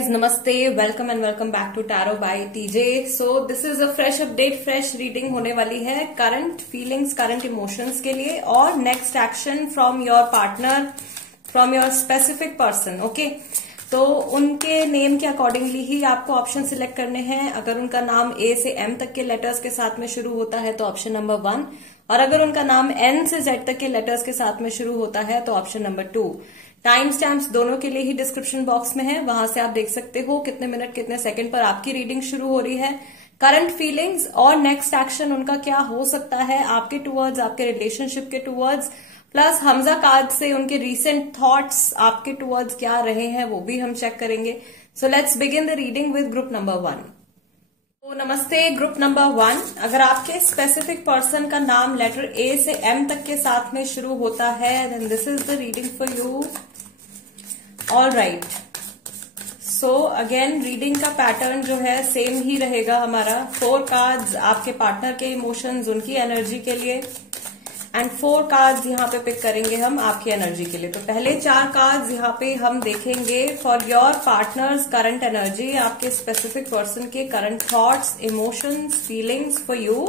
guys, namaste, welcome and welcome back to Tarot by TJ. So this is a fresh update, fresh reading होने वाली है current feelings, current emotions के लिए और next action from your partner, from your specific person, okay? तो उनके name के accordingly ही आपको ऑप्शन सिलेक्ट करने हैं। अगर उनका नाम ए से एम तक के लेटर्स के साथ में शुरू होता है तो ऑप्शन नंबर 1, और अगर उनका नाम एन से जेड तक के लेटर्स के साथ में शुरू होता है तो ऑप्शन नंबर 2। टाइम स्टैम्प्स दोनों के लिए ही डिस्क्रिप्शन बॉक्स में है, वहां से आप देख सकते हो कितने मिनट कितने सेकंड पर आपकी रीडिंग शुरू हो रही है, करंट फीलिंग्स और नेक्स्ट एक्शन उनका क्या हो सकता है आपके टूवर्ड्स, आपके रिलेशनशिप के टूवर्ड्स, प्लस हमजा कार्ड से उनके रीसेंट थॉट्स आपके टूवर्ड्स क्या रहे हैं वो भी हम चेक करेंगे। So let's begin the reading with group number 1। तो नमस्ते ग्रुप नंबर 1। अगर आपके स्पेसिफिक पर्सन का नाम लेटर ए से एम तक के साथ में शुरू होता है then this is the reading for you. All right, so again reading का पैटर्न जो है सेम ही रहेगा हमारा। 4 कार्ड्स आपके पार्टनर के इमोशंस, उनकी एनर्जी के लिए, एंड 4 कार्ड्स यहाँ पे पिक करेंगे हम आपकी एनर्जी के लिए। तो पहले 4 कार्ड्स यहाँ पे हम देखेंगे for your partners current energy, आपके स्पेसिफिक पर्सन के current thoughts, emotions, feelings for you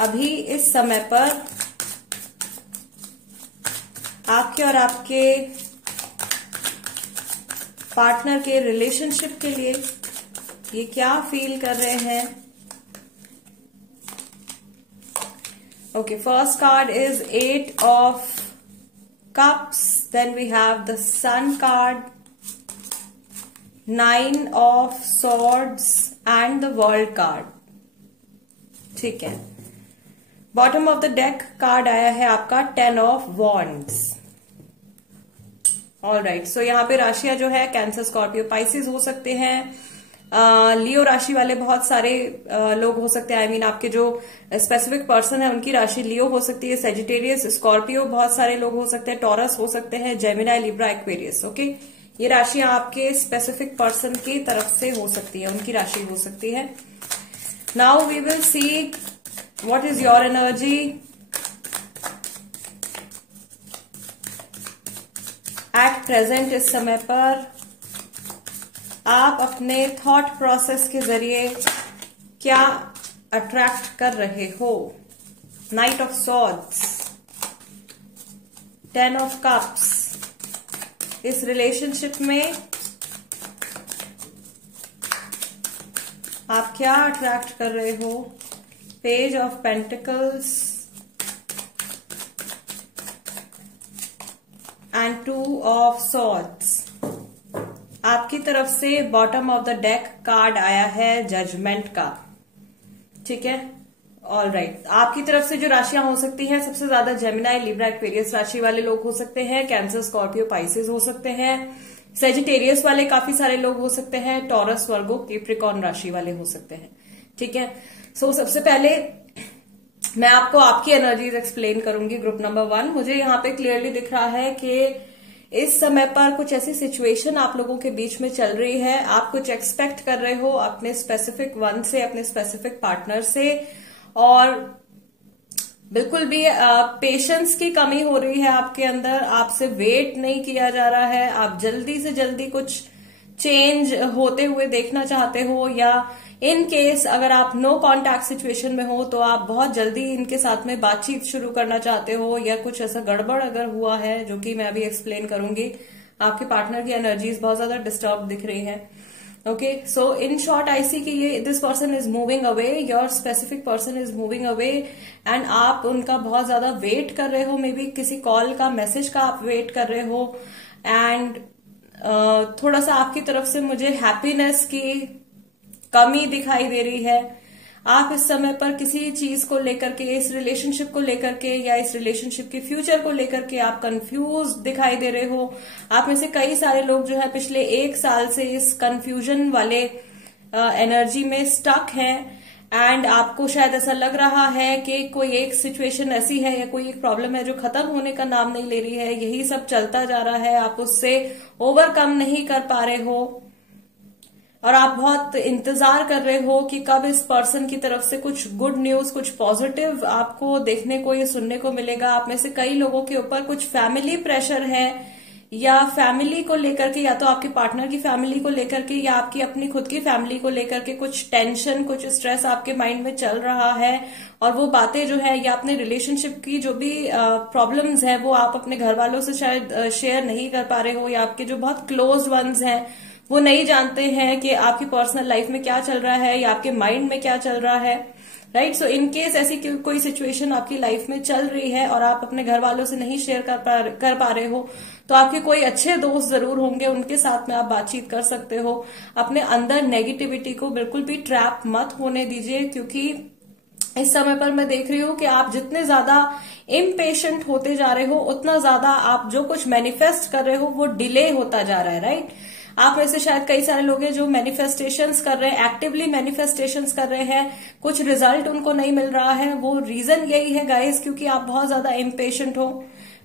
अभी इस समय पर आपके और आपके पार्टनर के रिलेशनशिप के लिए ये क्या फील कर रहे हैं। Okay, first card is 8 of Cups, then we have the Sun card, 9 of Swords and the World card. ठीक है, bottom of the deck card आया है आपका 10 of Wands. ऑल राइट, सो यहाँ पे राशियां जो है कैंसर, स्कॉर्पियो, पाइसिस हो सकते हैं, लियो राशि वाले बहुत सारे लोग हो सकते हैं। आई मीन आपके जो स्पेसिफिक पर्सन है उनकी राशि लियो हो सकती है, सेजिटेरियस, स्कॉर्पियो बहुत सारे लोग हो सकते हैं, टॉरस हो सकते हैं, जेमिनाई, लिब्रा, एक्वेरियस। ओके, ये राशियां आपके स्पेसिफिक पर्सन की तरफ से हो सकती है, उनकी राशि हो सकती है। Now we will see what is your energy at present. इस समय पर आप अपने थॉट प्रोसेस के जरिए क्या अट्रैक्ट कर रहे हो। Night of swords, 10 of cups, इस रिलेशनशिप में आप क्या अट्रैक्ट कर रहे हो। Page of pentacles and 2 of swords. आपकी तरफ से bottom of the deck card आया है जजमेंट का। ठीक है, ऑल राइट, आपकी तरफ से जो राशियां हो सकती हैं सबसे ज्यादा जेमिनाई, लिब्रा, एक्वेरियस राशि वाले लोग हो सकते हैं, कैंसर, स्कॉर्पियो, पाइसिस हो सकते हैं, सेजिटेरियस वाले काफी सारे लोग हो सकते हैं, टॉरस, वर्गो, कैप्रिकॉर्न राशि वाले हो सकते हैं। ठीक है, सो सबसे पहले मैं आपको आपकी एनर्जीज एक्सप्लेन करूंगी ग्रुप नंबर 1। मुझे यहाँ पे क्लियरली दिख रहा है कि इस समय पर कुछ ऐसी सिचुएशन आप लोगों के बीच में चल रही है, आप कुछ एक्सपेक्ट कर रहे हो अपने स्पेसिफिक वन से, अपने स्पेसिफिक पार्टनर से, और बिल्कुल भी पेशेंस की कमी हो रही है आपके अंदर, आपसे वेट नहीं किया जा रहा है, आप जल्दी से जल्दी कुछ चेंज होते हुए देखना चाहते हो, या इन केस अगर आप नो कॉन्टैक्ट सिचुएशन में हो तो आप बहुत जल्दी इनके साथ में बातचीत शुरू करना चाहते हो, या कुछ ऐसा गड़बड़ अगर हुआ है जो कि मैं अभी एक्सप्लेन करूंगी। आपके पार्टनर की एनर्जीज बहुत ज्यादा डिस्टर्ब दिख रही है। ओके, सो इन शॉर्ट आई सी कि ये this person is moving away, your specific person is moving away, and आप उनका बहुत ज्यादा वेट कर रहे हो, मे बी किसी कॉल का, मैसेज का आप वेट कर रहे हो, एंड थोड़ा सा आपकी तरफ से मुझे हैप्पीनेस की कमी दिखाई दे रही है। आप इस समय पर किसी चीज को लेकर के, इस रिलेशनशिप को लेकर के या इस रिलेशनशिप के फ्यूचर को लेकर के आप कंफ्यूज दिखाई दे रहे हो। आप में से कई सारे लोग जो है पिछले 1 साल से इस कंफ्यूजन वाले एनर्जी में स्टक हैं, एंड आपको शायद ऐसा लग रहा है कि कोई एक सिचुएशन ऐसी है या कोई एक प्रॉब्लम है जो खत्म होने का नाम नहीं ले रही है, यही सब चलता जा रहा है, आप उससे ओवरकम नहीं कर पा रहे हो, और आप बहुत इंतजार कर रहे हो कि कब इस पर्सन की तरफ से कुछ गुड न्यूज, कुछ पॉजिटिव आपको देखने को या सुनने को मिलेगा। आप में से कई लोगों के ऊपर कुछ फैमिली प्रेशर है या फैमिली को लेकर के, या तो आपके पार्टनर की फैमिली को लेकर के या आपकी अपनी खुद की फैमिली को लेकर के कुछ टेंशन, कुछ स्ट्रेस आपके माइंड में चल रहा है, और वो बातें जो है या अपने रिलेशनशिप की जो भी प्रॉब्लम्स है वो आप अपने घर वालों से शायद शेयर नहीं कर पा रहे हो, या आपके जो बहुत क्लोज वंस हैं वो नहीं जानते हैं कि आपकी पर्सनल लाइफ में क्या चल रहा है या आपके माइंड में क्या चल रहा है, राइट। सो इन केस ऐसी कोई सिचुएशन आपकी लाइफ में चल रही है और आप अपने घर वालों से नहीं शेयर कर पा रहे हो, तो आपके कोई अच्छे दोस्त जरूर होंगे, उनके साथ में आप बातचीत कर सकते हो। अपने अंदर नेगेटिविटी को बिल्कुल भी ट्रैप मत होने दीजिए, क्योंकि इस समय पर मैं देख रही हूँ कि आप जितने ज्यादा इम्पेशेंट होते जा रहे हो उतना ज्यादा आप जो कुछ मैनिफेस्ट कर रहे हो वो डिले होता जा रहा है, राइट। आप में से शायद कई सारे लोग हैं जो मैनिफेस्टेशंस कर रहे हैं, एक्टिवली मैनिफेस्टेशंस कर रहे हैं, कुछ रिजल्ट उनको नहीं मिल रहा है। वो रीजन यही है गाइस, क्योंकि आप बहुत ज्यादा इम्पेशेंट हो,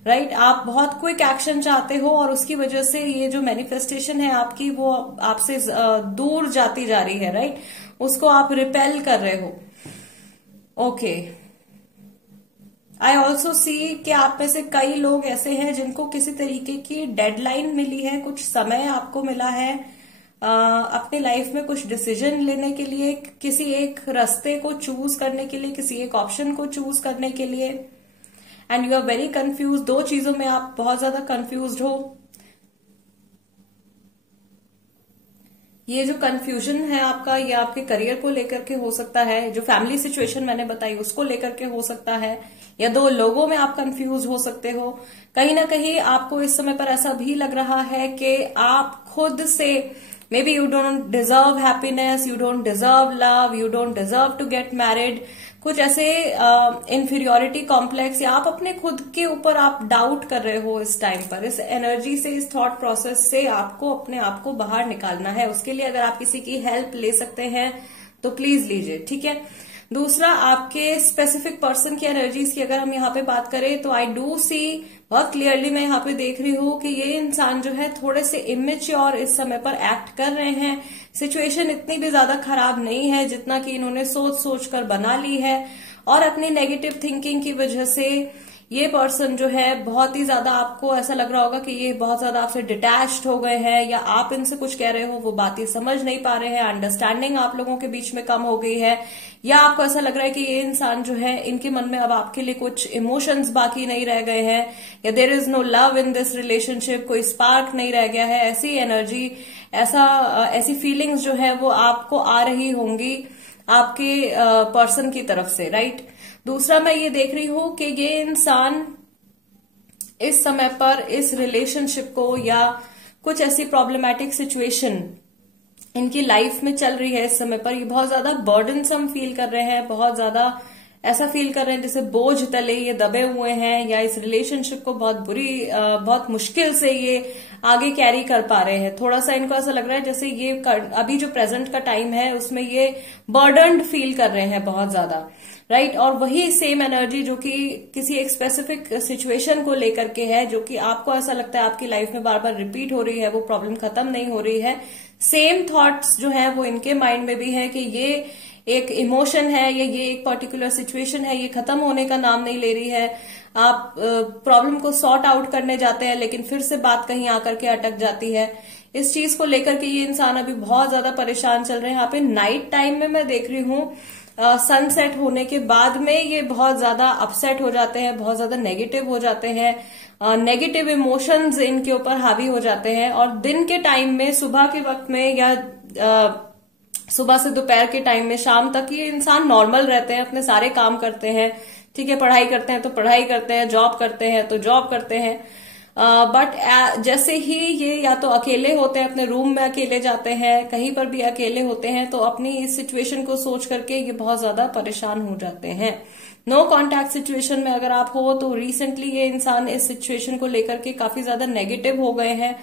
राइट। आप बहुत क्विक एक्शन चाहते हो और उसकी वजह से ये जो मैनिफेस्टेशन है आपकी वो आपसे दूर जाती जा रही है, राइट। उसको आप रिपेल कर रहे हो। ओके, आई ऑल्सो सी कि आप में से कई लोग ऐसे हैं जिनको किसी तरीके की डेडलाइन मिली है, कुछ समय आपको मिला है अपनी लाइफ में कुछ डिसीजन लेने के लिए, किसी एक रास्ते को चूज करने के लिए, किसी एक ऑप्शन को चूज करने के लिए, and you are very confuse. दो चीजों में आप बहुत ज्यादा कंफ्यूज्ड हो। ये जो कंफ्यूजन है आपका, ये आपके करियर को लेकर के हो सकता है, जो फैमिली सिचुएशन मैंने बताई उसको लेकर के हो सकता है, या दो लोगों में आप कंफ्यूज हो सकते हो। कहीं ना कहीं आपको इस समय पर ऐसा भी लग रहा है कि आप खुद से maybe you don't deserve happiness, you don't deserve love, you don't deserve to get married, कुछ ऐसे इन्फीरियोरिटी कॉम्प्लेक्स, या आप अपने खुद के ऊपर आप डाउट कर रहे हो इस टाइम पर। इस एनर्जी से, इस थॉट प्रोसेस से आपको अपने आप को बाहर निकालना है। उसके लिए अगर आप किसी की हेल्प ले सकते हैं तो प्लीज लीजिए, ठीक है। दूसरा, आपके स्पेसिफिक पर्सन की एनर्जीज की अगर हम यहाँ पे बात करें तो आई डू सी, बहुत क्लियरली मैं यहाँ पे देख रही हूँ कि ये इंसान जो है थोड़े से इमेच्योर इस समय पर एक्ट कर रहे हैं। सिचुएशन इतनी भी ज्यादा खराब नहीं है जितना कि इन्होंने सोच सोच कर बना ली है, और अपनी नेगेटिव थिंकिंग की वजह से ये पर्सन जो है बहुत ही ज्यादा, आपको ऐसा लग रहा होगा कि ये बहुत ज्यादा आपसे डिटैच्ड हो गए हैं, या आप इनसे कुछ कह रहे हो वो बातें समझ नहीं पा रहे हैं, अंडरस्टैंडिंग आप लोगों के बीच में कम हो गई है, या आपको ऐसा लग रहा है कि ये इंसान जो है इनके मन में अब आपके लिए कुछ इमोशंस बाकी नहीं रह गए हैं, या there is no love in this relationship, कोई स्पार्क नहीं रह गया है। ऐसी एनर्जी, ऐसी फीलिंग्स जो है वो आपको आ रही होंगी आपके पर्सन की तरफ से, राइट। दूसरा, मैं ये देख रही हूं कि ये इंसान इस समय पर इस रिलेशनशिप को, या कुछ ऐसी प्रॉब्लमैटिक सिचुएशन इनकी लाइफ में चल रही है इस समय पर, ये बहुत ज्यादा बर्डनसम फील कर रहे हैं, बहुत ज्यादा ऐसा फील कर रहे हैं जैसे बोझ तले ये दबे हुए हैं, या इस रिलेशनशिप को बहुत मुश्किल से ये आगे कैरी कर पा रहे हैं। थोड़ा सा इनको ऐसा लग रहा है जैसे ये अभी जो प्रेजेंट का टाइम है उसमें ये बर्डन्ड फील कर रहे हैं बहुत ज्यादा, राइट। और वही सेम एनर्जी जो कि किसी एक स्पेसिफिक सिचुएशन को लेकर के है, जो कि आपको ऐसा लगता है आपकी लाइफ में बार बार रिपीट हो रही है, वो प्रॉब्लम खत्म नहीं हो रही है। सेम थॉट्स जो है वो इनके माइंड में भी है कि ये एक इमोशन है, ये एक पर्टिकुलर सिचुएशन है, ये खत्म होने का नाम नहीं ले रही है। आप प्रॉब्लम को सॉर्ट आउट करने जाते हैं लेकिन फिर से बात कहीं आकर के अटक जाती है। इस चीज को लेकर के ये इंसान अभी बहुत ज्यादा परेशान चल रहे हैं। यहाँ पे नाइट टाइम में मैं देख रही हूँ सनसेट होने के बाद में ये बहुत ज्यादा अपसेट हो जाते हैं, बहुत ज्यादा नेगेटिव हो जाते हैं, नेगेटिव इमोशंस इनके ऊपर हावी हो जाते हैं। और दिन के टाइम में, सुबह के वक्त में, या सुबह से दोपहर के टाइम में, शाम तक ये इंसान नॉर्मल रहते हैं, अपने सारे काम करते हैं, ठीक है। पढ़ाई करते हैं तो पढ़ाई करते हैं, जॉब करते हैं तो जॉब करते हैं, बट जैसे ही ये या तो अकेले होते हैं, अपने रूम में अकेले जाते हैं, कहीं पर भी अकेले होते हैं, तो अपनी इस सिचुएशन को सोच करके ये बहुत ज्यादा परेशान हो जाते हैं। नो कॉन्टैक्ट सिचुएशन में अगर आप हो तो रिसेंटली ये इंसान इस सिचुएशन को लेकर के काफी ज्यादा नेगेटिव हो गए हैं,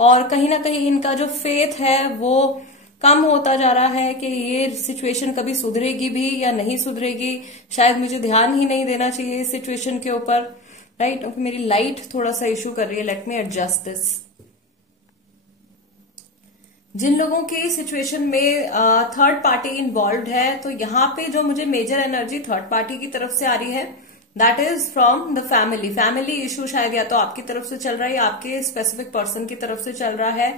और कहीं ना कहीं इनका जो फेथ है वो कम होता जा रहा है कि ये सिचुएशन कभी सुधरेगी भी या नहीं सुधरेगी, शायद मुझे ध्यान ही नहीं देना चाहिए इस सिचुएशन के ऊपर, राइट। ओके, मेरी लाइट थोड़ा सा इशू कर रही है, लेट मी एडजस्ट दिस। जिन लोगों की सिचुएशन में थर्ड पार्टी इन्वॉल्व है, तो यहाँ पे जो मुझे मेजर एनर्जी थर्ड पार्टी की तरफ से आ रही है that is from the family. Family issue शायद या तो आपकी तरफ से चल रहा है या आपके स्पेसिफिक पर्सन की तरफ से चल रहा है।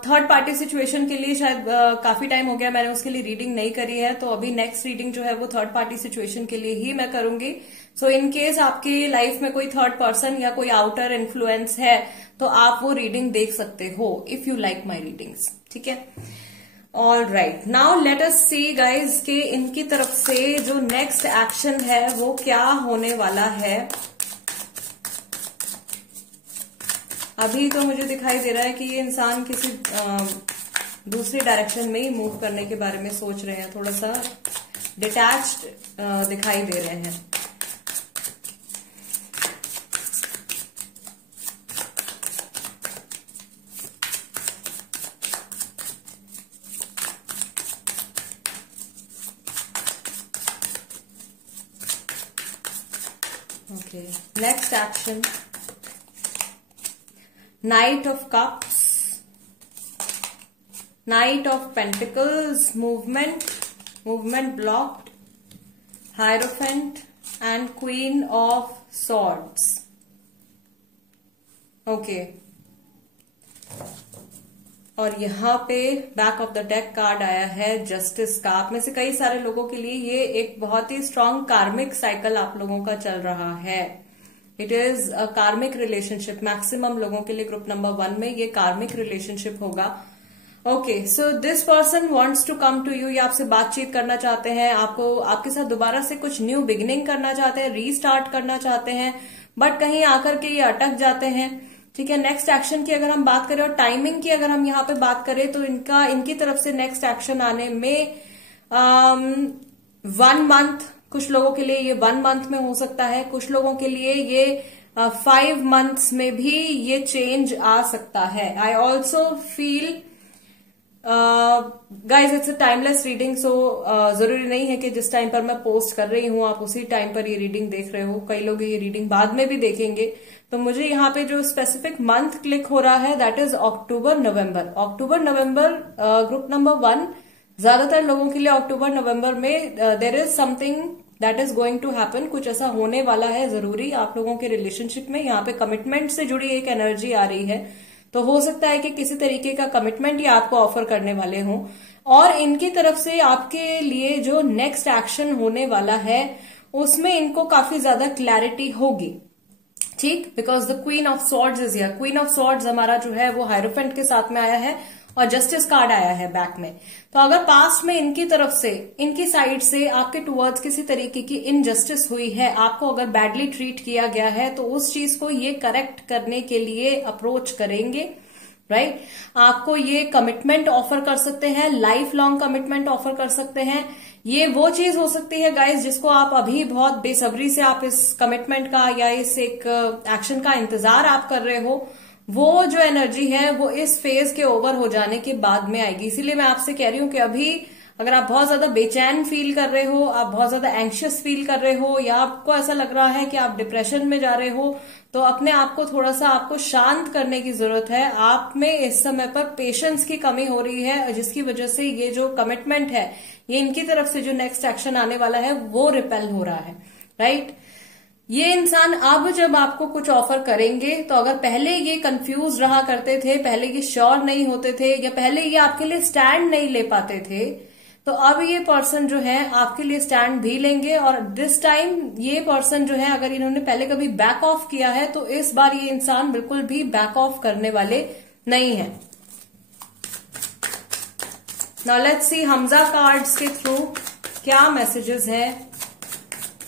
थर्ड पार्टी सिचुएशन के लिए शायद काफी टाइम हो गया मैंने उसके लिए रीडिंग नहीं करी है, तो अभी नेक्स्ट रीडिंग जो है वो थर्ड पार्टी सिचुएशन के लिए ही मैं करूंगी। सो इन केस आपकी लाइफ में कोई थर्ड पर्सन या कोई आउटर इन्फ्लुएंस है तो आप वो रीडिंग देख सकते हो if you like my readings, ठीक है। All right, now let us see guys के इनकी तरफ से जो नेक्स्ट एक्शन है वो क्या होने वाला है। अभी तो मुझे दिखाई दे रहा है कि ये इंसान किसी दूसरी डायरेक्शन में ही मूव करने के बारे में सोच रहे हैं, थोड़ा सा डिटैच्ड दिखाई दे रहे हैं। Okay, next action. Knight of Cups, Knight of Pentacles, movement blocked, Hierophant and Queen of Swords. Okay. और यहाँ पे back of the deck card आया है जस्टिस का। आप में से कई सारे लोगों के लिए ये एक बहुत ही स्ट्रांग कार्मिक साइकिल आप लोगों का चल रहा है। इट इज अ कार्मिक रिलेशनशिप। मैक्सिमम लोगों के लिए ग्रुप नंबर 1 में ये कार्मिक रिलेशनशिप होगा। Okay, so this person wants to come to you, ये आपसे बातचीत करना चाहते हैं, आपको आपके साथ दोबारा से कुछ न्यू बिगिनिंग करना चाहते हैं, रीस्टार्ट करना चाहते हैं, बट कहीं आकर के ये अटक जाते हैं, ठीक है। नेक्स्ट एक्शन की अगर हम बात करें और टाइमिंग की अगर हम यहाँ पे बात करें तो इनकी तरफ से नेक्स्ट एक्शन आने में 1 मंथ, कुछ लोगों के लिए ये 1 मंथ में हो सकता है, कुछ लोगों के लिए ये 5 मंथ्स में भी ये चेंज आ सकता है। I also feel guys it's a timeless reading, so जरूरी नहीं है कि जिस टाइम पर मैं पोस्ट कर रही हूं आप उसी टाइम पर ये रीडिंग देख रहे हो। कई लोग ये रीडिंग बाद में भी देखेंगे। तो मुझे यहाँ पे जो स्पेसिफिक मंथ क्लिक हो रहा है that is October November. October November group number 1, ज्यादातर लोगों के लिए अक्टूबर नवंबर में there is something that is going to happen. कुछ ऐसा होने वाला है जरूरी आप लोगों के रिलेशनशिप में। यहाँ पे कमिटमेंट से जुड़ी एक एनर्जी आ रही है, तो हो सकता है कि किसी तरीके का कमिटमेंट ये आपको ऑफर करने वाले हों। और इनकी तरफ से आपके लिए जो नेक्स्ट एक्शन होने वाला है उसमें इनको काफी ज्यादा क्लैरिटी होगी, ठीक, because the queen of swords is here. Queen of swords हमारा जो है वो हायरोफेंट के साथ में आया है और जस्टिस कार्ड आया है बैक में। तो अगर पास्ट में इनकी तरफ से, इनकी साइड से आपके टुवर्ड्स किसी तरीके की इनजस्टिस हुई है, आपको अगर बैडली ट्रीट किया गया है, तो उस चीज को ये करेक्ट करने के लिए अप्रोच करेंगे, राइट। आपको ये कमिटमेंट ऑफर कर सकते हैं, लाइफ लॉन्ग कमिटमेंट ऑफर कर सकते हैं। ये वो चीज हो सकती है गाइस जिसको आप अभी बहुत बेसब्री से आप इस कमिटमेंट का या इस एक एक्शन का इंतजार आप कर रहे हो। वो जो एनर्जी है वो इस फेज के ओवर हो जाने के बाद में आएगी। इसीलिए मैं आपसे कह रही हूं कि अभी अगर आप बहुत ज्यादा बेचैन फील कर रहे हो, आप बहुत ज्यादा एंग्शियस फील कर रहे हो, या आपको ऐसा लग रहा है कि आप डिप्रेशन में जा रहे हो, तो अपने आप को थोड़ा सा आपको शांत करने की जरूरत है। आप में इस समय पर पेशेंस की कमी हो रही है, जिसकी वजह से ये जो कमिटमेंट है, ये इनकी तरफ से जो नेक्स्ट एक्शन आने वाला है वो रिपेल हो रहा है, राइट। ये इंसान अब जब आपको कुछ ऑफर करेंगे, तो अगर पहले ये कंफ्यूज रहा करते थे, पहले ये श्योर नहीं होते थे, या पहले ये आपके लिए स्टैंड नहीं ले पाते थे, तो अब ये पर्सन जो है आपके लिए स्टैंड भी लेंगे। और दिस टाइम ये पर्सन जो है, अगर इन्होंने पहले कभी बैक ऑफ किया है, तो इस बार ये इंसान बिल्कुल भी बैक ऑफ करने वाले नहीं है। Now let's see Hamza cards के थ्रू क्या मैसेजेस हैं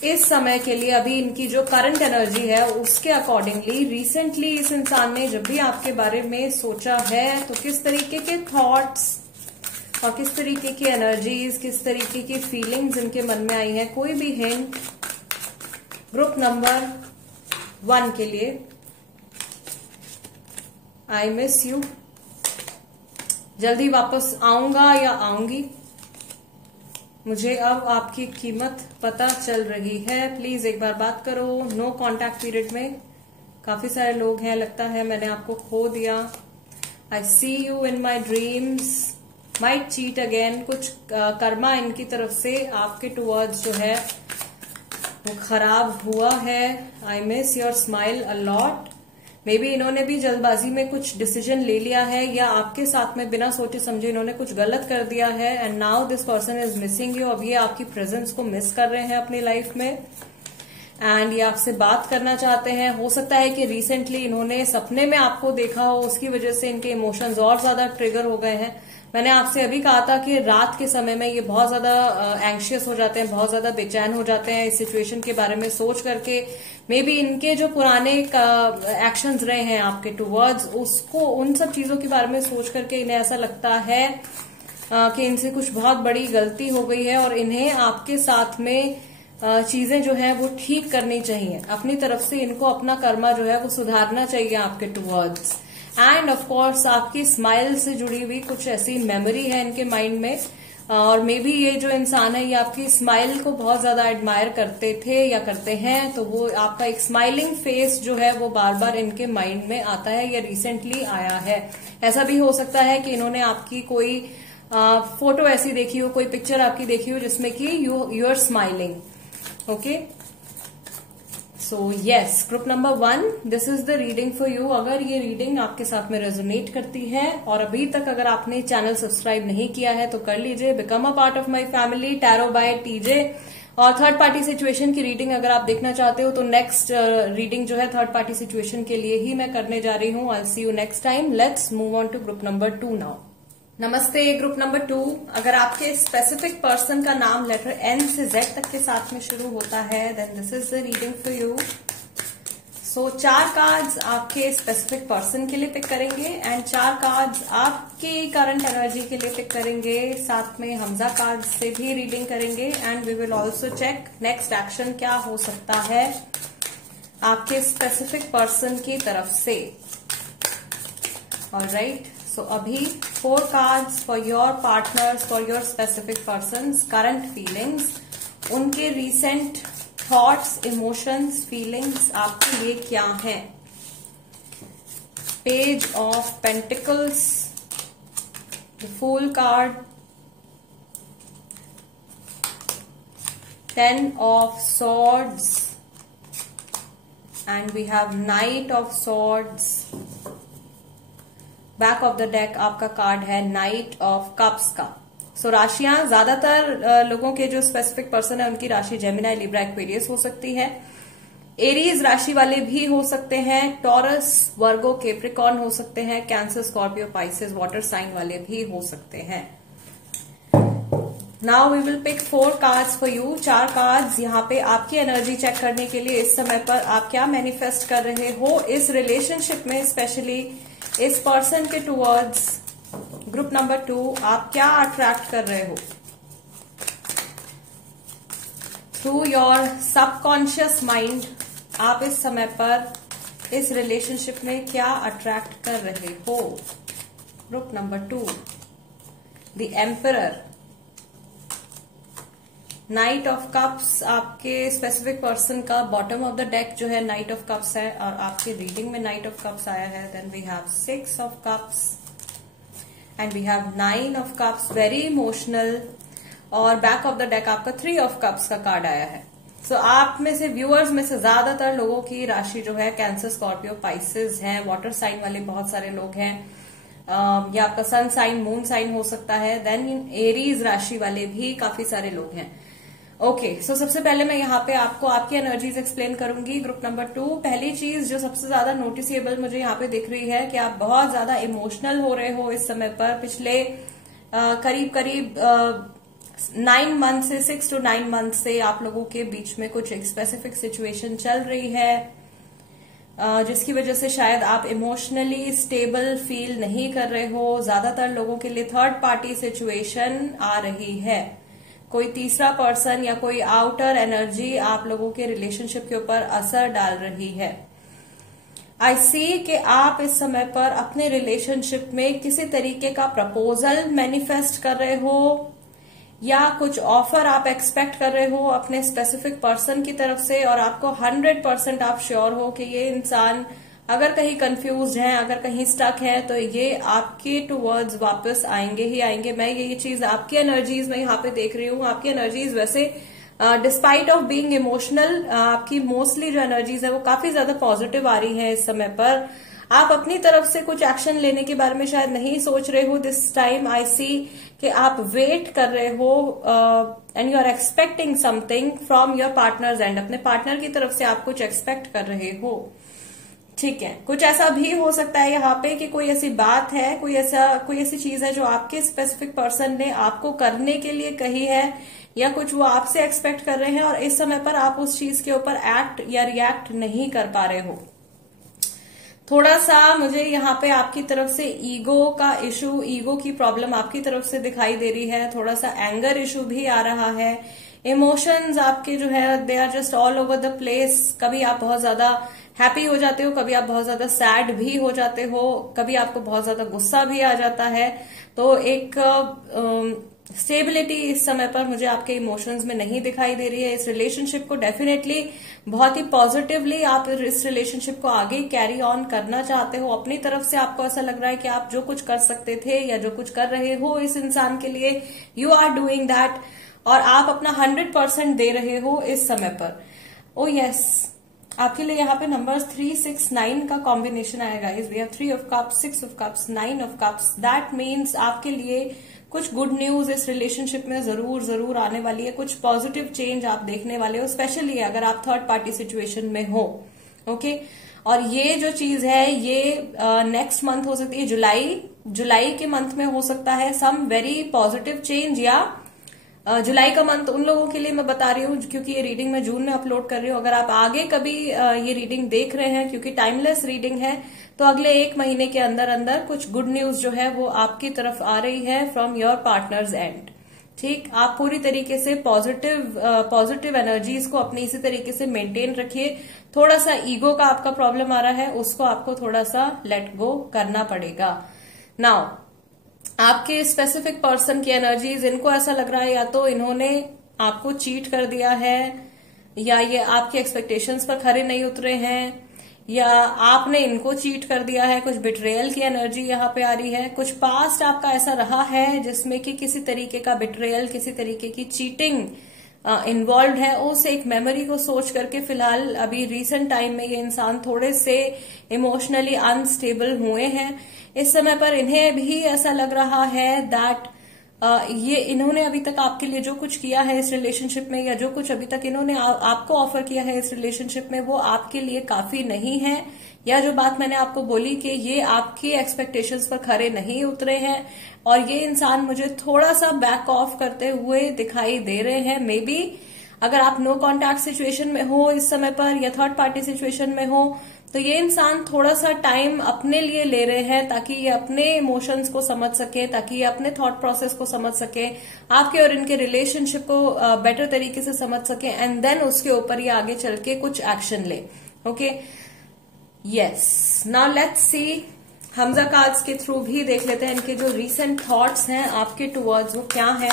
इस समय के लिए। अभी इनकी जो करंट एनर्जी है उसके अकॉर्डिंगली रिसेंटली इस इंसान ने जब भी आपके बारे में सोचा है, तो किस तरीके के थॉट्स और किस तरीके की एनर्जीज, किस तरीके की फीलिंग्स इनके मन में आई है। कोई भी हिंट ग्रुप नंबर 1 के लिए। आई मिस यू, जल्दी वापस आऊंगा या आऊंगी, मुझे अब आपकी कीमत पता चल रही है, प्लीज एक बार बात करो। नो कॉन्टैक्ट पीरियड में काफी सारे लोग हैं, लगता है मैंने आपको खो दिया। I see you in my dreams, might cheat again. कुछ कर्मा इनकी तरफ से आपके टुवर्ड्स जो है वो खराब हुआ है। I miss your smile a lot. May be इन्होंने भी जल्दबाजी में कुछ डिसीजन ले लिया है, या आपके साथ में बिना सोचे समझे इन्होंने कुछ गलत कर दिया है, and now this person is missing you. अब ये आपकी प्रेजेंस को मिस कर रहे हैं अपनी लाइफ में, एंड ये आपसे बात करना चाहते हैं। हो सकता है कि रिसेंटली इन्होंने सपने में आपको देखा हो, उसकी वजह से इनके इमोशंस और ज्यादा ट्रिगर हो गए हैं। मैंने आपसे अभी कहा था कि रात के समय में ये बहुत ज्यादा एंग्शियस हो जाते हैं, बहुत ज्यादा बेचैन हो जाते हैं इस सिचुएशन के बारे में सोच करके। मे बी इनके जो पुराने एक्शंस रहे हैं आपके टुवर्ड्स, उसको उन सब चीजों के बारे में सोच करके इन्हें ऐसा लगता है कि इनसे कुछ बहुत बड़ी गलती हो गई है, और इन्हें आपके साथ में चीजें जो है वो ठीक करनी चाहिए। अपनी तरफ से इनको अपना कर्मा जो है वो सुधारना चाहिए आपके टुवर्ड्स। एंड ऑफ कोर्स आपकी स्माइल से जुड़ी हुई कुछ ऐसी मेमोरी है इनके माइंड में, और मे बी ये जो इंसान है ये आपकी स्माइल को बहुत ज्यादा एडमायर करते थे या करते हैं, तो वो आपका एक स्माइलिंग फेस जो है वो बार बार इनके माइंड में आता है या रिसेंटली आया है। ऐसा भी हो सकता है कि इन्होंने आपकी कोई फोटो ऐसी देखी हो, कोई पिक्चर आपकी देखी हो जिसमें कि you are smiling. Okay, so yes, group number 1, this is the reading for you. अगर ये रीडिंग आपके साथ में रेजोनेट करती है, और अभी तक अगर आपने चैनल सब्सक्राइब नहीं किया है तो कर लीजिए, become a part of my family tarot bye TJ. और थर्ड पार्टी सिचुएशन की रीडिंग अगर आप देखना चाहते हो तो नेक्स्ट रीडिंग जो है थर्ड पार्टी सिचुएशन के लिए ही मैं करने जा रही हूँ। I see you next time. Let's move on to group number 2 now. नमस्ते ग्रुप नंबर 2। अगर आपके स्पेसिफिक पर्सन का नाम लेटर एन से जेड तक के साथ में शुरू होता है, then this is the reading for you. So 4 cards आपके स्पेसिफिक पर्सन के लिए पिक करेंगे, एंड 4 कार्ड्स आपके करंट एनर्जी के लिए पिक करेंगे। साथ में हमजा कार्ड से भी रीडिंग करेंगे, and we will also check next action क्या हो सकता है आपके स्पेसिफिक पर्सन की तरफ से। ऑलराइट, सो अभी 4 cards for your partners, for your specific persons, current feelings, उनके रिसेंट थॉट्स, इमोशंस, फीलिंग्स आपके लिए क्या हैं। Page of pentacles, the fool card, 10 of swords, and we have knight of swords. Back of the deck आपका card है knight of cups का। So राशियां ज्यादातर लोगों के जो स्पेसिफिक पर्सन है उनकी राशि जेमिनी, लिब्रा, एक्वेरियस हो सकती है। एरीज राशि वाले भी हो सकते हैं, टॉरस, वर्गो, कैप्रिकॉर्न हो सकते हैं, Cancer, Scorpio, Pisces, water sign वाले भी हो सकते हैं। Now we will pick 4 cards for you. 4 cards यहाँ पे आपकी एनर्जी चेक करने के लिए इस समय पर आप क्या मैनिफेस्ट कर रहे हो इस रिलेशनशिप में, स्पेशली इस पर्सन के टुवर्ड्स। ग्रुप नंबर 2, आप क्या अट्रैक्ट कर रहे हो थ्रू योर सबकॉन्शियस माइंड। आप इस समय पर इस रिलेशनशिप में क्या अट्रैक्ट कर रहे हो। Group number 2, the emperor, night of cups आपके स्पेसिफिक पर्सन का बॉटम ऑफ द डेक जो है नाइट ऑफ कप्स है, और आपके रीडिंग में नाइट ऑफ कप्स आया है। Then we have 6 of cups, and we have 9 of cups, very emotional. और बैक ऑफ द डेक आपका 3 ऑफ कप्स का कार्ड आया है। सो आप में से, व्यूअर्स में से ज्यादातर लोगों की राशि जो है कैंसर, स्कॉर्पियो, पाइसेस है। वाटर साइन वाले बहुत सारे लोग हैं, या आपका सन साइन, मून साइन हो सकता है। देन एरीज राशि वाले भी काफी सारे लोग हैं। ओके, सो सबसे पहले मैं यहाँ पे आपको आपकी एनर्जीज एक्सप्लेन करूंगी। ग्रुप नंबर 2, पहली चीज जो सबसे ज्यादा नोटिसेबल मुझे यहाँ पे दिख रही है कि आप बहुत ज्यादा इमोशनल हो रहे हो इस समय पर। पिछले करीब 9 मंथ से, 6 to 9 मंथ से आप लोगों के बीच में कुछ एक स्पेसिफिक सिचुएशन चल रही है, जिसकी वजह से शायद आप इमोशनली स्टेबल फील नहीं कर रहे हो। ज्यादातर लोगों के लिए थर्ड पार्टी सिचुएशन आ रही है। कोई तीसरा पर्सन या कोई आउटर एनर्जी आप लोगों के रिलेशनशिप के ऊपर असर डाल रही है। आई सी कि आप इस समय पर अपने रिलेशनशिप में किसी तरीके का प्रपोजल मैनिफेस्ट कर रहे हो, या कुछ ऑफर आप एक्सपेक्ट कर रहे हो अपने स्पेसिफिक पर्सन की तरफ से, और आपको 100% आप श्योर हो कि ये इंसान अगर कहीं कंफ्यूज है, अगर कहीं स्टक है, तो ये आपके टुवर्ड्स वापस आएंगे ही आएंगे। मैं ये चीज आपकी एनर्जीज में यहाँ पे देख रही हूँ। आपकी एनर्जीज वैसे डिस्पाइट ऑफ बीइंग इमोशनल, आपकी मोस्टली जो एनर्जीज है वो काफी ज्यादा पॉजिटिव आ रही है इस समय पर। आप अपनी तरफ से कुछ एक्शन लेने के बारे में शायद नहीं सोच रहे हो दिस टाइम। आई सी कि आप वेट कर रहे हो and you are expecting something from your partners and, अपने पार्टनर की तरफ से आप कुछ एक्सपेक्ट कर रहे हो। ठीक है, कुछ ऐसा भी हो सकता है यहाँ पे कि कोई ऐसी बात है, कोई ऐसी चीज है जो आपके स्पेसिफिक पर्सन ने आपको करने के लिए कही है, या कुछ वो आपसे एक्सपेक्ट कर रहे हैं और इस समय पर आप उस चीज के ऊपर एक्ट या रिएक्ट नहीं कर पा रहे हो। थोड़ा सा मुझे यहाँ पे आपकी तरफ से ईगो का इशू, ईगो की प्रॉब्लम आपकी तरफ से दिखाई दे रही है। थोड़ा सा एंगर इशू भी आ रहा है। इमोशंस आपके जो है they are just all over the place. कभी आप बहुत ज्यादा हैप्पी हो जाते हो, कभी आप बहुत ज्यादा सैड भी हो जाते हो, कभी आपको बहुत ज्यादा गुस्सा भी आ जाता है। तो एक स्टेबिलिटी इस समय पर मुझे आपके इमोशंस में नहीं दिखाई दे रही है। इस रिलेशनशिप को डेफिनेटली बहुत ही पॉजिटिवली आप इस रिलेशनशिप को आगे कैरी ऑन करना चाहते हो। अपनी तरफ से आपको ऐसा लग रहा है कि आप जो कुछ कर सकते थे या जो कुछ कर रहे हो इस इंसान के लिए, यू आर डूइंग दैट, और आप अपना 100% दे रहे हो इस समय पर। ओ यस, आपके लिए यहाँ पे नंबर 3, 6, 9 का कॉम्बिनेशन आएगा। इस we have 3 of cups, 6 of cups, 9 of cups. That means आपके लिए कुछ गुड न्यूज इस रिलेशनशिप में जरूर आने वाली है। कुछ पॉजिटिव चेंज आप देखने वाले हो, स्पेशली अगर आप थर्ड पार्टी सिचुएशन में हो। ओके, और ये जो चीज है ये नेक्स्ट मंथ हो सकती है, जुलाई के मंथ में हो सकता है सम वेरी पॉजिटिव चेंज, या जुलाई का मंथ उन लोगों के लिए मैं बता रही हूँ क्योंकि ये रीडिंग मैं जून में अपलोड कर रही हूँ। अगर आप आगे कभी ये रीडिंग देख रहे हैं, क्योंकि टाइमलेस रीडिंग है, तो अगले 1 महीने के अंदर अंदर कुछ गुड न्यूज जो है वो आपकी तरफ आ रही है फ्रॉम योर पार्टनर्स एंड। ठीक, आप पूरी तरीके से पॉजिटिव एनर्जीज को अपनी इसी तरीके से मेंटेन रखिए। थोड़ा सा ईगो का आपका प्रॉब्लम आ रहा है, उसको आपको थोड़ा सा लेट गो करना पड़ेगा। नाउ आपके स्पेसिफिक पर्सन की एनर्जीज, इनको ऐसा लग रहा है या तो इन्होंने आपको चीट कर दिया है, या ये आपके एक्सपेक्टेशंस पर खरे नहीं उतरे हैं, या आपने इनको चीट कर दिया है। कुछ बिट्रेयल की एनर्जी यहाँ पे आ रही है। कुछ पास्ट आपका ऐसा रहा है जिसमें कि किसी तरीके का बिट्रेयल, किसी तरीके की चीटिंग इन्वॉल्व है। उस एक मेमोरी को सोच करके फिलहाल अभी रिसेंट टाइम में ये इंसान थोड़े से इमोशनली अनस्टेबल हुए हैं। इस समय पर इन्हें भी ऐसा लग रहा है दैट ये इन्होंने अभी तक आपके लिए जो कुछ किया है इस रिलेशनशिप में, या जो कुछ अभी तक इन्होंने आपको ऑफर किया है इस रिलेशनशिप में, वो आपके लिए काफी नहीं है, या जो बात मैंने आपको बोली कि ये आपकी एक्सपेक्टेशंस पर खरे नहीं उतरे हैं और ये इंसान मुझे थोड़ा सा बैक ऑफ करते हुए दिखाई दे रहे हैं। मे बी अगर आप नो कॉन्टैक्ट सिचुएशन में हो इस समय पर, या थर्ड पार्टी सिचुएशन में हो, तो ये इंसान थोड़ा सा टाइम अपने लिए ले रहे हैं ताकि ये अपने इमोशंस को समझ सके, ताकि ये अपने थॉट प्रोसेस को समझ सके, आपके और इनके रिलेशनशिप को बेटर तरीके से समझ सके, एंड देन उसके ऊपर ये आगे चल के कुछ एक्शन ले। Okay, yes, now let's see, Hamza cards के थ्रू भी देख लेते हैं इनके जो रीसेंट थॉट्स हैं आपके टुवर्ड्स वो क्या है।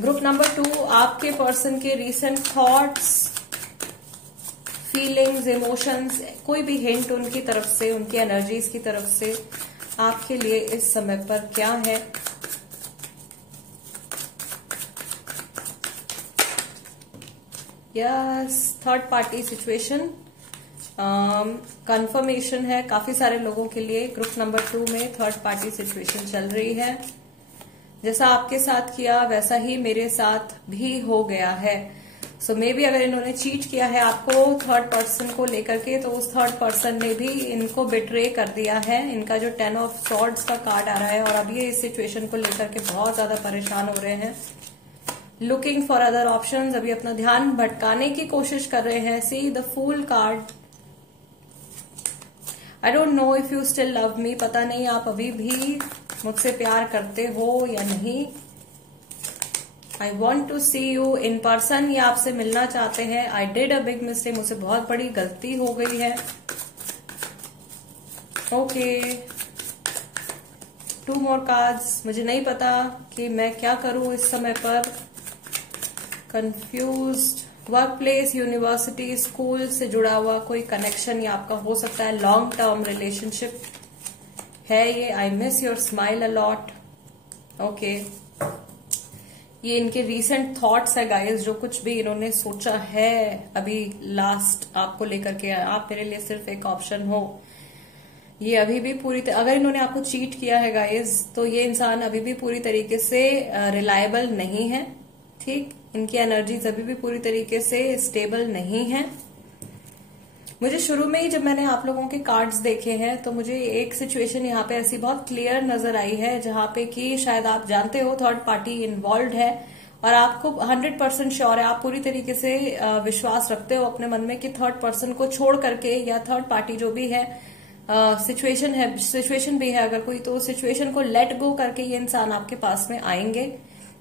ग्रुप नंबर 2, आपके पर्सन के रीसेंट थॉट्स, फीलिंग्स, इमोशंस, कोई भी हिंट उनकी तरफ से, उनकी एनर्जीज की तरफ से आपके लिए इस समय पर क्या है। Yes, third party situation confirmation है काफी सारे लोगों के लिए। ग्रुप नंबर 2 में थर्ड पार्टी सिचुएशन चल रही है। जैसा आपके साथ किया वैसा ही मेरे साथ भी हो गया है। सो मे बी अगर इन्होंने चीट किया है आपको थर्ड पर्सन को लेकर के, तो उस थर्ड पर्सन ने भी इनको बिट्रे कर दिया है। इनका जो 10 ऑफ सॉर्ड्स का कार्ड आ रहा है, और अब ये इस सिचुएशन को लेकर के बहुत ज्यादा परेशान हो रहे हैं। लुकिंग फॉर अदर ऑप्शंस, अभी अपना ध्यान भटकाने की कोशिश कर रहे हैं। See the fool card, I don't know if you still love me, पता नहीं आप अभी भी मुझसे प्यार करते हो या नहीं। I want to see you in person, ये आपसे मिलना चाहते हैं। I did a big mistake, मुझसे बहुत बड़ी गलती हो गई है। ओके, 2 मोर कार्ड्स, मुझे नहीं पता कि मैं क्या करूं इस समय पर। Confused, work place, university, school से जुड़ा हुआ कोई कनेक्शन ये आपका हो सकता है। लॉन्ग टर्म रिलेशनशिप है ये। I miss your smile a lot. Okay, ये इनके रीसेंट थॉट्स है गाइस, जो कुछ भी इन्होंने सोचा है अभी लास्ट आपको लेकर के, आप मेरे लिए सिर्फ एक ऑप्शन हो। ये अभी भी अगर इन्होंने आपको चीट किया है गाइस, तो ये इंसान अभी भी पूरी तरीके से रिलायबल नहीं है। ठीक, इनकी एनर्जीज अभी भी पूरी तरीके से स्टेबल नहीं है। मुझे शुरू में ही जब मैंने आप लोगों के कार्ड्स देखे हैं तो मुझे एक सिचुएशन यहाँ पे ऐसी बहुत क्लियर नजर आई है, जहां पे कि शायद आप जानते हो थर्ड पार्टी इन्वॉल्व है और आपको 100% श्योर है, आप पूरी तरीके से विश्वास रखते हो अपने मन में कि थर्ड पर्सन को छोड़ करके या थर्ड पार्टी जो भी है सिचुएशन भी है अगर कोई, तो सिचुएशन को लेट गो करके ये इंसान आपके पास में आएंगे।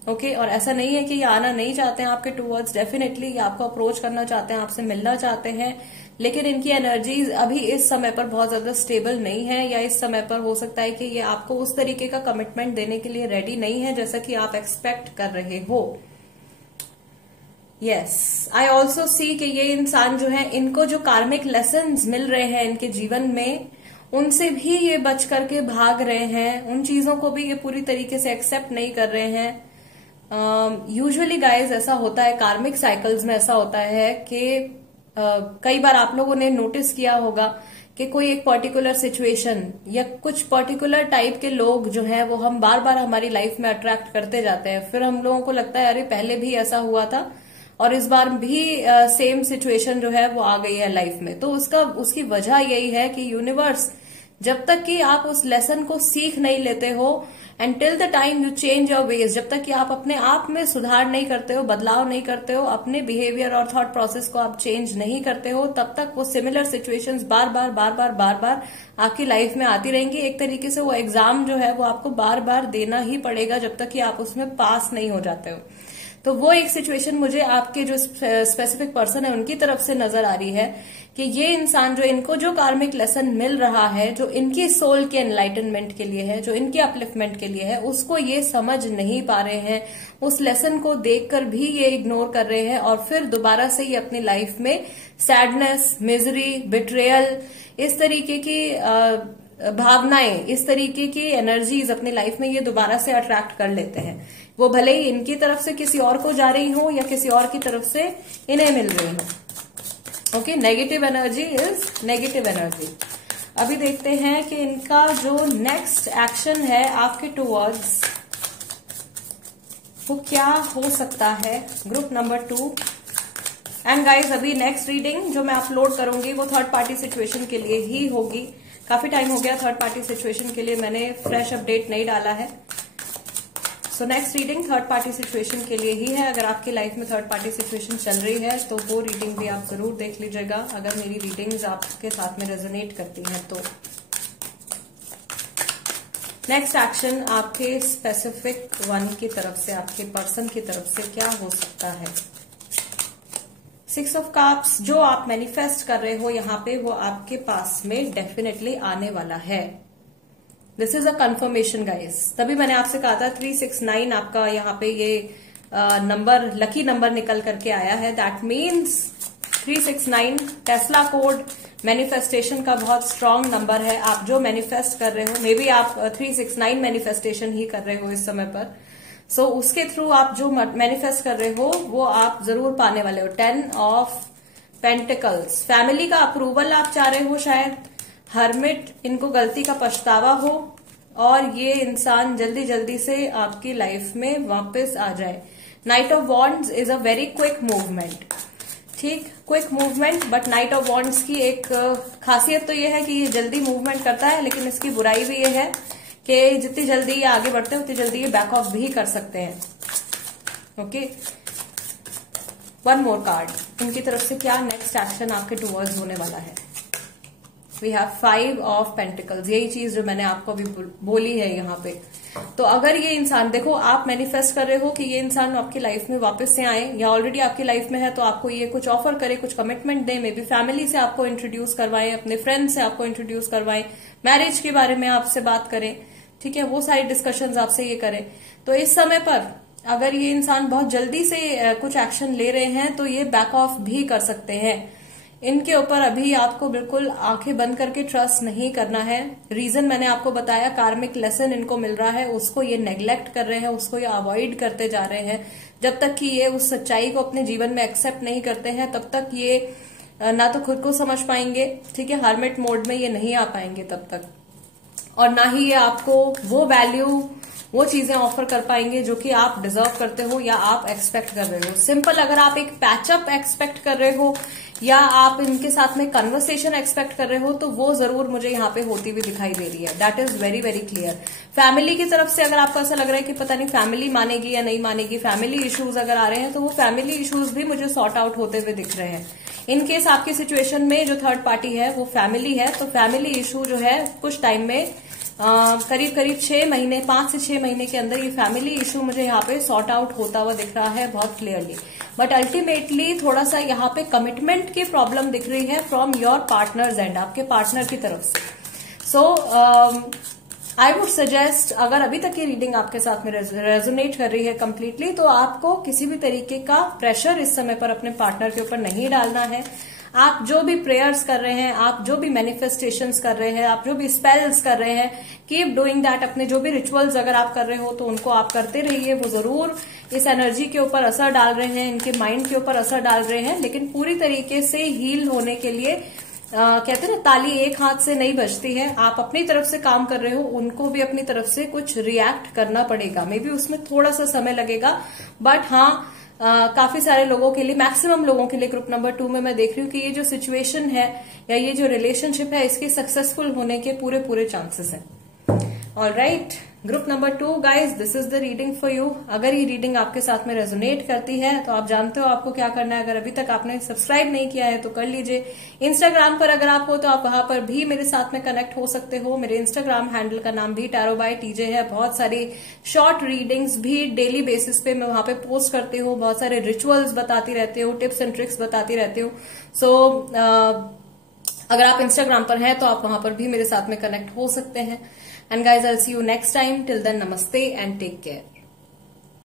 ओके, और ऐसा नहीं है कि ये आना नहीं चाहते हैं आपके टूवर्ड्स, डेफिनेटली ये आपको अप्रोच करना चाहते हैं, आपसे मिलना चाहते हैं, लेकिन इनकी एनर्जीज अभी इस समय पर बहुत ज्यादा स्टेबल नहीं है, या इस समय पर हो सकता है कि ये आपको उस तरीके का कमिटमेंट देने के लिए रेडी नहीं है जैसा कि आप एक्सपेक्ट कर रहे हो। यस, आई ऑल्सो सी कि ये इंसान जो है, इनको जो कार्मिक लेसन्स मिल रहे हैं इनके जीवन में, उनसे भी ये बच करके भाग रहे हैं, उन चीजों को भी ये पूरी तरीके से एक्सेप्ट नहीं कर रहे हैं। यूजुअली गाइज ऐसा होता है, कार्मिक साइकिल्स में ऐसा होता है कि कई बार आप लोगों ने नोटिस किया होगा कि कोई एक पर्टिकुलर सिचुएशन या कुछ पर्टिकुलर टाइप के लोग जो हैं वो हम बार बार हमारी लाइफ में अट्रैक्ट करते जाते हैं। फिर हम लोगों को लगता है अरे पहले भी ऐसा हुआ था और इस बार भी सेम सिचुएशन जो है वो आ गई है लाइफ में। तो उसकी वजह यही है कि यूनिवर्स, जब तक कि आप उस लेसन को सीख नहीं लेते हो, and till the time you change your ways, जब तक कि आप अपने आप में सुधार नहीं करते हो, बदलाव नहीं करते हो, अपने बिहेवियर और थॉट प्रोसेस को आप चेंज नहीं करते हो, तब तक वो सिमिलर सिचुएशंस बार बार आपकी लाइफ में आती रहेंगी। एक तरीके से वो एग्जाम जो है वो आपको बार बार देना ही पड़ेगा जब तक कि आप उसमें पास नहीं हो जाते हो। तो वो एक सिचुएशन मुझे आपके जो स्पेसिफिक पर्सन है उनकी तरफ से नजर आ रही है कि ये इंसान जो, इनको जो कार्मिक लेसन मिल रहा है, जो इनकी सोल के एनलाइटनमेंट के लिए है, जो इनके अपलिफ्टमेंट के लिए है, उसको ये समझ नहीं पा रहे हैं। उस लेसन को देखकर भी ये इग्नोर कर रहे हैं और फिर दोबारा से ये अपनी लाइफ में सैडनेस, मिजरी, बिट्रेयल, इस तरीके की भावनाएं, इस तरीके की एनर्जीज अपनी लाइफ में ये दोबारा से अट्रैक्ट कर लेते हैं। वो भले ही इनकी तरफ से किसी और को जा रही हो या किसी और की तरफ से इन्हें मिल रही हो। Okay, negative energy is negative energy. अभी देखते हैं कि इनका जो नेक्स्ट एक्शन है आपके टूवर्ड्स, वो क्या हो सकता है। ग्रुप नंबर 2 एंड गाइज, अभी नेक्स्ट रीडिंग जो मैं अपलोड करूंगी वो थर्ड पार्टी सिचुएशन के लिए ही होगी। काफी टाइम हो गया थर्ड पार्टी सिचुएशन के लिए मैंने फ्रेश अपडेट नहीं डाला है। So next reading third party situation के लिए ही है। अगर आपकी लाइफ में थर्ड पार्टी सिचुएशन चल रही है तो वो रीडिंग भी आप जरूर देख लीजिएगा, अगर मेरी रीडिंग्स आपके साथ में रेजोनेट करती हैं तो। नेक्स्ट एक्शन आपके स्पेसिफिक वन की तरफ से, आपके पर्सन की तरफ से क्या हो सकता है। 6 ऑफ कप्स, जो आप मैनिफेस्ट कर रहे हो यहाँ पे, वो आपके पास में डेफिनेटली आने वाला है। This is a confirmation guys. तभी मैंने आपसे कहा था 369 आपका यहाँ पे ये नंबर, लकी नंबर निकल करके आया है। That means 369 Tesla code manifestation का बहुत स्ट्रांग नंबर है। आप जो मैनिफेस्ट कर रहे हो, मे बी आप 369 मैनिफेस्टेशन ही कर रहे हो इस समय पर, सो उसके थ्रू आप जो मैनिफेस्ट कर रहे हो वो आप जरूर पाने वाले हो। 10 ऑफ पेंटिकल्स, फैमिली का अप्रूवल आप चाह रहे हो शायद। हर्मिट, इनको गलती का पछतावा हो और ये इंसान जल्दी जल्दी से आपकी लाइफ में वापस आ जाए। Knight of wands is a very quick movement. ठीक, quick movement, but knight of wands की एक खासियत तो ये है कि ये जल्दी मूवमेंट करता है, लेकिन इसकी बुराई भी ये है कि जितनी जल्दी ये आगे बढ़ते हैं उतनी जल्दी ये बैक ऑफ भी कर सकते हैं। ओके, वन मोर कार्ड, इनकी तरफ से क्या नेक्स्ट एक्शन आपके टूवर्ड्स होने वाला है। वी हैव 5 ऑफ पेंटिकल्स, यही चीज जो मैंने आपको अभी बोली है यहाँ पे। तो अगर ये इंसान, देखो आप मैनिफेस्ट कर रहे हो कि ये इंसान आपकी लाइफ में वापस से आए, या ऑलरेडी आपकी लाइफ में है तो आपको ये कुछ ऑफर करे, कुछ commitment they, may be family से आपको इंट्रोड्यूस करवाएं, अपने फ्रेंड से आपको इंट्रोड्यूस करवाएं, मैरिज के बारे में आपसे बात करें, ठीक है, वो सारी डिस्कशंस आपसे ये करें। तो इस समय पर अगर ये इंसान बहुत जल्दी से कुछ एक्शन ले रहे हैं तो ये बैक ऑफ भी कर सकते हैं। इनके ऊपर अभी आपको बिल्कुल आंखें बंद करके ट्रस्ट नहीं करना है। रीजन मैंने आपको बताया, कार्मिक लेसन इनको मिल रहा है, उसको ये नेग्लेक्ट कर रहे हैं, उसको ये अवॉइड करते जा रहे हैं। जब तक कि ये उस सच्चाई को अपने जीवन में एक्सेप्ट नहीं करते हैं तब तक ये ना तो खुद को समझ पाएंगे, ठीक है, हर्मिट मोड में ये नहीं आ पाएंगे तब तक, और ना ही ये आपको वो वैल्यू, वो चीजें ऑफर कर पाएंगे जो कि आप डिजर्व करते हो या आप एक्सपेक्ट कर रहे हो। सिंपल, अगर आप एक पैचअप एक्सपेक्ट कर रहे हो या आप इनके साथ में कन्वर्सेशन एक्सपेक्ट कर रहे हो तो वो जरूर मुझे यहाँ पे होती हुई दिखाई दे रही है। That is very very clear. Family की तरफ से अगर आपको ऐसा लग रहा है कि पता नहीं फैमिली मानेगी या नहीं मानेगी, फैमिली इश्यूज अगर आ रहे हैं तो वो फैमिली इश्यूज भी मुझे सॉर्ट आउट होते हुए दिख रहे हैं। इन केस आपकी सिचुएशन में जो थर्ड पार्टी है वो फैमिली है, तो फैमिली इशू जो है कुछ टाइम में करीब करीब 6 महीने, 5 से 6 महीने के अंदर ये फैमिली इशू मुझे यहाँ पे सॉर्ट आउट होता हुआ दिख रहा है बहुत क्लियरली। बट अल्टीमेटली थोड़ा सा यहाँ पे कमिटमेंट की प्रॉब्लम दिख रही है फ्रॉम योर पार्टनर्स एंड, आपके पार्टनर की तरफ से। सो आई वुड सजेस्ट, अगर अभी तक ये रीडिंग आपके साथ में रेजोनेट कर रही है कंप्लीटली, तो आपको किसी भी तरीके का प्रेशर इस समय पर अपने पार्टनर के ऊपर नहीं डालना है। आप जो भी प्रेयर्स कर रहे हैं, आप जो भी मैनिफेस्टेशंस कर रहे हैं, आप जो भी स्पेल्स कर रहे हैं, कीप डूइंग दैट। अपने जो भी रिचुअल्स अगर आप कर रहे हो तो उनको आप करते रहिए। वो जरूर इस एनर्जी के ऊपर असर डाल रहे हैं, इनके माइंड के ऊपर असर डाल रहे हैं, लेकिन पूरी तरीके से हील होने के लिए कहते हैं ना, ताली एक हाथ से नहीं बजती है। आप अपनी तरफ से काम कर रहे हो, उनको भी अपनी तरफ से कुछ रिएक्ट करना पड़ेगा। मे बी उसमें थोड़ा सा समय लगेगा, बट हाँ काफी सारे लोगों के लिए, मैक्सिमम लोगों के लिए ग्रुप नंबर 2 में मैं देख रही हूँ कि ये जो सिचुएशन है या ये जो रिलेशनशिप है इसके सक्सेसफुल होने के पूरे चांसेस हैं। Alright, group number 2 guys, this is the reading for you. अगर ये रीडिंग आपके साथ में रेजोनेट करती है तो आप जानते हो आपको क्या करना है। अगर अभी तक आपने सब्सक्राइब नहीं किया है तो कर लीजिए। इंस्टाग्राम पर अगर आप हो तो आप वहां पर भी मेरे साथ में कनेक्ट हो सकते हो। मेरे इंस्टाग्राम हैंडल का नाम भी टैरो बाय टीजे है। बहुत सारी शॉर्ट रीडिंग्स भी डेली बेसिस पे मैं वहां पे पोस्ट करती हूँ, बहुत सारे रिचुअल्स बताती रहती हूँ, टिप्स एंड ट्रिक्स बताती रहती हूँ। सो अगर आप इंस्टाग्राम पर हैं तो आप वहां पर भी मेरे साथ में कनेक्ट हो सकते हैं। And guys, I'll see you next time. Till then, namaste and take care.